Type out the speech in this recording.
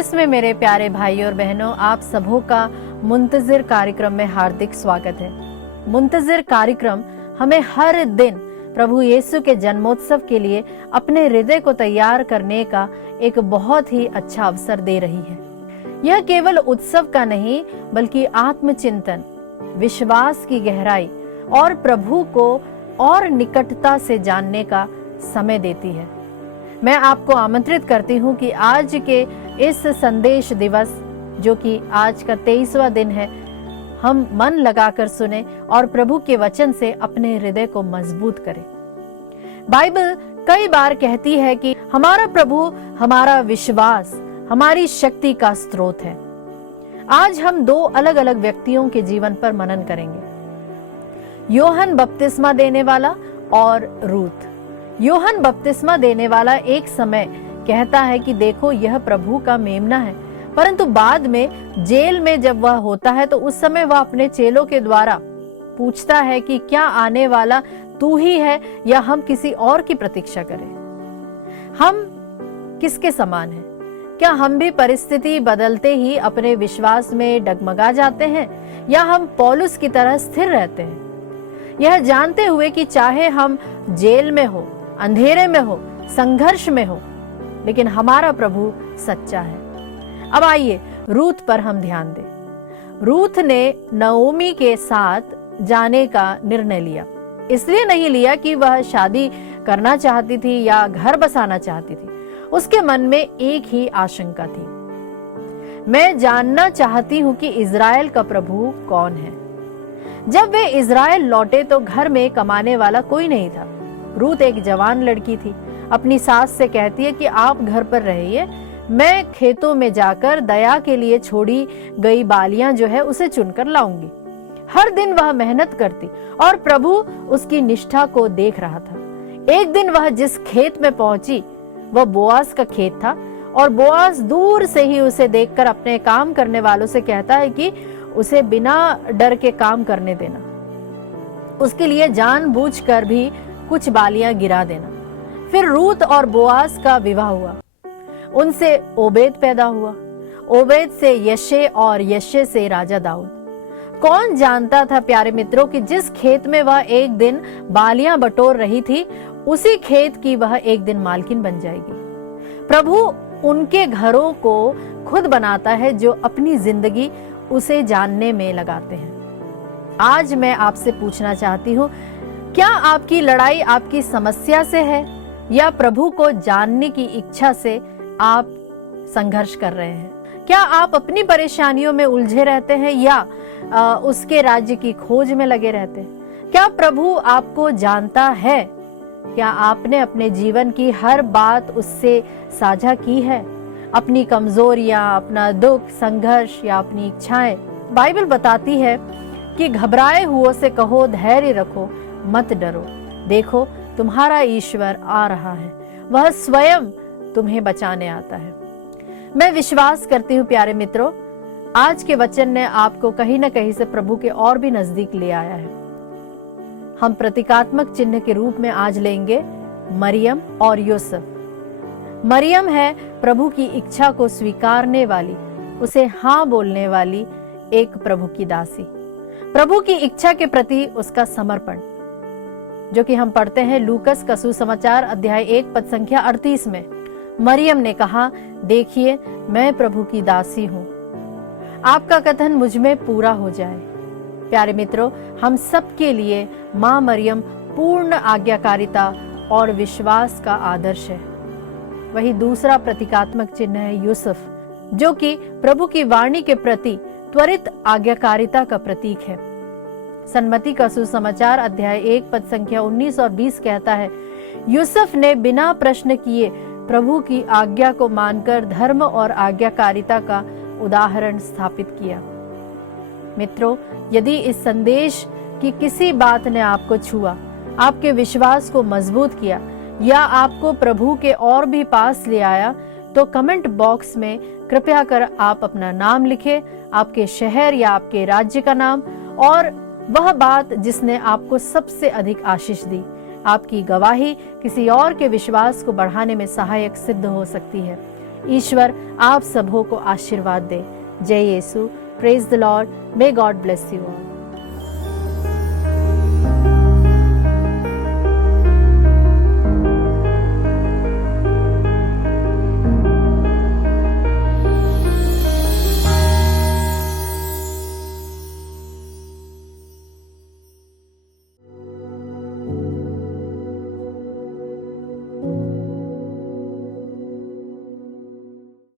ख्रिस्त में मेरे प्यारे भाई और बहनों, आप सबों का मुंतजिर कार्यक्रम में हार्दिक स्वागत है। मुंतजिर कार्यक्रम हमें हर दिन प्रभु यीशु के जन्मोत्सव के लिए अपने हृदय को तैयार करने का एक बहुत ही अच्छा अवसर दे रही है। यह केवल उत्सव का नहीं बल्कि आत्मचिंतन, विश्वास की गहराई और प्रभु को और निकटता से जानने का समय देती है। मैं आपको आमंत्रित करती हूँ कि आज के इस संदेश दिवस, जो कि आज का 23वां दिन है, हम मन लगाकर सुने और प्रभु के वचन से अपने हृदय को मजबूत करें। बाइबल कई बार कहती है कि हमारा प्रभु हमारा विश्वास, हमारी शक्ति का स्रोत है। आज हम दो अलग अलग व्यक्तियों के जीवन पर मनन करेंगे, यूहन्ना बपतिस्मा देने वाला और रूथ। यूहन्ना बपतिस्मा देने वाला एक समय कहता है कि देखो यह प्रभु का मेमना है, परंतु बाद में जेल में जब वह होता है तो उस समय वह अपने चेलों के द्वारा पूछता है कि क्या आने वाला तू ही है या हम किसी और की प्रतीक्षा करें। हम किसके समान हैं? क्या हम भी परिस्थिति बदलते ही अपने विश्वास में डगमगा जाते हैं या हम पौलुस की तरह स्थिर रहते हैं, यह जानते हुए कि चाहे हम जेल में हो, अंधेरे में हो, संघर्ष में हो, लेकिन हमारा प्रभु सच्चा है। अब आइए रूथ पर हम ध्यान दें। रूथ ने नओमी के साथ जाने का निर्णय लिया। इसलिए नहीं लिया कि वह शादी करना चाहती थी या घर बसाना चाहती थी। उसके मन में एक ही आशंका थी, मैं जानना चाहती हूं कि इज़राइल का प्रभु कौन है। जब वे इज़राइल लौटे तो घर में कमाने वाला कोई नहीं था। रूथ एक जवान लड़की थी। अपनी सास से कहती है कि आप घर पर रहिए, मैं खेतों में जाकर दया के लिए छोड़ी गई बालियां जो है उसे चुनकर लाऊंगी। हर दिन वह मेहनत करती और प्रभु उसकी निष्ठा को देख रहा था। एक दिन वह जिस खेत में पहुंची वह बोआज का खेत था और बोआज दूर से ही उसे देखकर अपने काम करने वालों से कहता है कि उसे बिना डर के काम करने देना, उसके लिए जानबूझकर भी कुछ बालियां गिरा देना। फिर रूथ और बोआज का विवाह हुआ। उनसे ओबेद पैदा हुआ, ओबेद से यशे और यशे से राजा दाऊद। कौन जानता था प्यारे मित्रों कि जिस खेत में वह एक दिन बालियां बटोर रही थी, उसी खेत की वह एक दिन मालकिन बन जाएगी। प्रभु उनके घरों को खुद बनाता है जो अपनी जिंदगी उसे जानने में लगाते हैं। आज मैं आपसे पूछना चाहती हूँ, क्या आपकी लड़ाई आपकी समस्या से है या प्रभु को जानने की इच्छा से आप संघर्ष कर रहे हैं? क्या आप अपनी परेशानियों में उलझे रहते हैं या उसके राज्य की खोज में लगे रहते हैं? क्या प्रभु आपको जानता है? क्या आपने अपने जीवन की हर बात उससे साझा की है? अपनी कमजोरियां, अपना दुख, संघर्ष या अपनी इच्छाएं? बाइबल बताती है कि घबराए हुओं से कहो, धैर्य रखो, मत डरो, देखो तुम्हारा ईश्वर आ रहा है, वह स्वयं तुम्हें बचाने आता है। मैं विश्वास करती हूँ प्यारे मित्रों, आज के वचन ने आपको कहीं न कहीं से प्रभु के और भी नजदीक ले आया है। हम प्रतीकात्मक चिन्ह के रूप में आज लेंगे मरियम और यूसुफ। मरियम है प्रभु की इच्छा को स्वीकारने वाली, उसे हाँ बोलने वाली एक प्रभु की दासी। प्रभु की इच्छा के प्रति उसका समर्पण, जो कि हम पढ़ते हैं लूकस का सुसमाचार अध्याय 1 पद संख्या 38 में। मरियम ने कहा, देखिए मैं प्रभु की दासी हूँ, आपका कथन मुझ में पूरा हो जाए। प्यारे मित्रों, हम सबके लिए माँ मरियम पूर्ण आज्ञाकारिता और विश्वास का आदर्श है। वही दूसरा प्रतीकात्मक चिन्ह है यूसुफ, जो कि प्रभु की वाणी के प्रति त्वरित आज्ञाकारिता का प्रतीक है। सन्मति का सुसमाचार अध्याय 1 पद संख्या 19 और 20 कहता है, यूसुफ ने बिना प्रश्न किए प्रभु की आज्ञा को मानकर धर्म और आज्ञाकारिता का उदाहरण स्थापित किया। मित्रों, यदि इस संदेश की किसी बात ने आपको छुआ, आपके विश्वास को मजबूत किया या आपको प्रभु के और भी पास ले आया, तो कमेंट बॉक्स में कृपया कर आप अपना नाम लिखें, आपके शहर या आपके राज्य का नाम और वह बात जिसने आपको सबसे अधिक आशीष दी। आपकी गवाही किसी और के विश्वास को बढ़ाने में सहायक सिद्ध हो सकती है। ईश्वर आप सबों को आशीर्वाद दे। जय Yeshu. Praise the lord. May god bless you all.